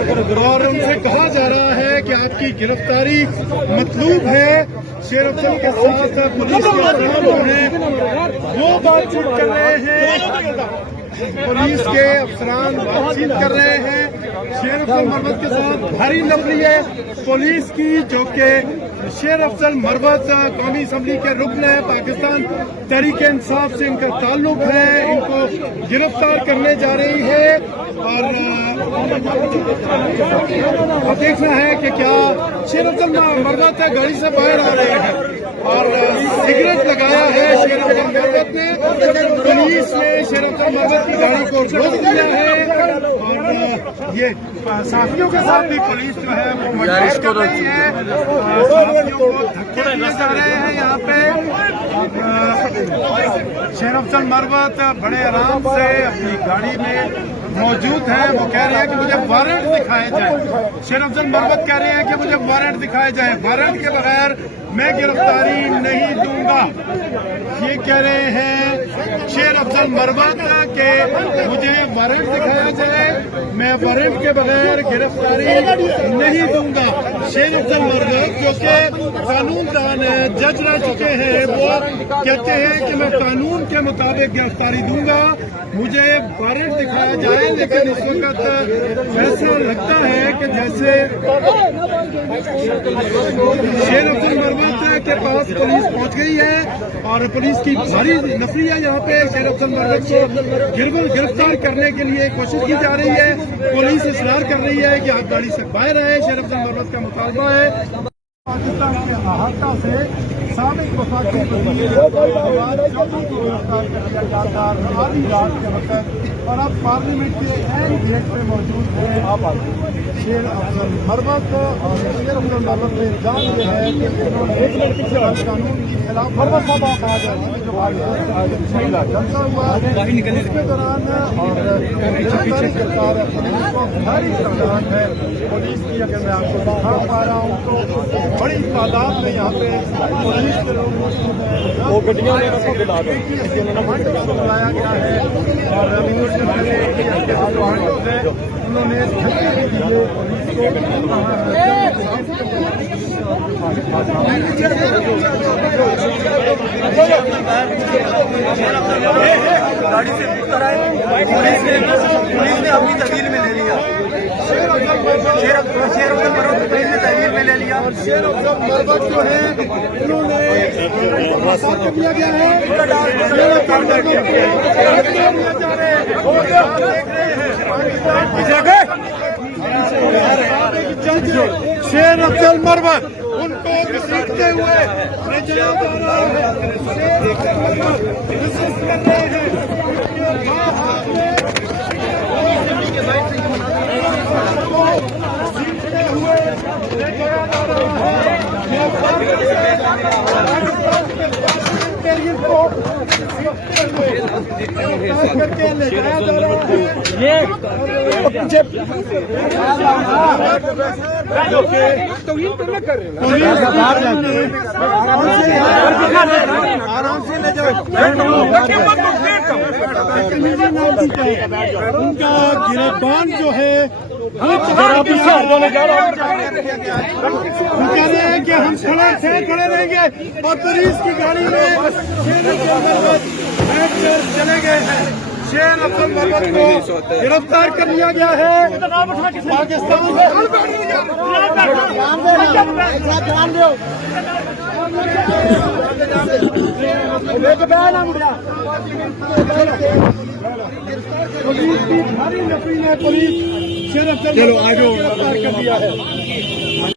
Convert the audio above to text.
और उनसे कहा जा रहा है कि आपकी गिरफ्तारी मतलूब है। शेर अफजल के साथ पुलिस के अफसरान हैं, वो बातचीत कर रहे हैं, पुलिस के अफसरान बातचीत कर रहे हैं। शेर अफजल मरवत के साथ भारी नफरी है पुलिस की, जो कि शेर अफजल मरवत कौमी असम्बली के रुकन है, पाकिस्तान तहरीक इंसाफ से इनका ताल्लुक है, इनको गिरफ्तार करने जा रही है। और अब देखना है कि क्या शेर अफजल मरवत गाड़ी से बाहर आ रहे हैं और सिगरेट लगाया है शेर अफजल मरवत ने। पुलिस ने शेर अफजल मरवत की गाड़ी को रोक दिया है और ये साथियों के साथ भी पुलिस जो है वो मशक्कत कर रही है। साथियों को धक्के दिए जा रहे हैं यहाँ पे। शेर अफजल मरवत बड़े आराम से अपनी गाड़ी में मौजूद है। वो कह रहे हैं कि मुझे वारंट दिखाए जाए। शेर अफजल मरवत कह रहे हैं कि मुझे वारंट दिखाए जाए, वारंट के बगैर मैं गिरफ्तारी नहीं दूंगा। ये कह रहे हैं शेर अफजल मरवत के मुझे वारंट दिखाया जाए, मैं वारंट के बगैर गिरफ्तारी नहीं दूंगा। शेर अफजल मरवत जो कि कानूनदान है, जज रह चुके हैं, वो कहते हैं कि मैं कानून के मुताबिक गिरफ्तारी दूंगा, मुझे वारंट दिखाया जाए। लेकिन इस वक्त फैसला लगता है कि जैसे शेर अफजल मरवत के पास पुलिस पहुंच गई है और पुलिस की भारी नफरी है यहाँ पे। शेर अफजल मरवत को गिरफ्तार करने के लिए कोशिश की जा रही है। पुलिस इसरार कर रही है कि आप गाड़ी से बाहर आए। शेर अफजल मरवत का मुतालबा है पाकिस्तान के अहाता से साबिक वफाकी आधी रात के वक्त और अब पार्लियामेंट के एन गेट पे मौजूद है शेर अफजल मरवत। और शेर अफजल मरवत ने जान ये है कि उन्होंने कानून के खिलाफ जलसा हुआ इसके दौरान और गिरफ्तार पुलिस को भारी तादाद है। पुलिस की अगर मैं आपको दिखा पा रहा हूँ तो बड़ी तादाद में यहाँ पे पुलिस के लोग मौजूद हैं। वो गड्डियां बुलाया गया है और उन्होंने धक्के दिए गाड़ी से उतर आए। पुलिस ने अपनी तहवील में ले लिया। शेर अफजल मरवत पुलिस ने तहवील में ले लिया। और शेर अफजल मरवत जो है उन्होंने दिया गया है। शेर अफजल मरवत उनको घसीटते हुए करके ले जाया जा रहा आराम से ले जाओ। उनका गिरफ्तार जो है कह रहे हैं कि हम खड़े रहेंगे और पुलिस की गाड़ी में चले गए हैं। शेर अफजल मरवत को गिरफ्तार कर लिया गया है पाकिस्तान। पुलिस की भारी नफरी में पुलिस शेर अफजल गिरफ्तार कर लिया है।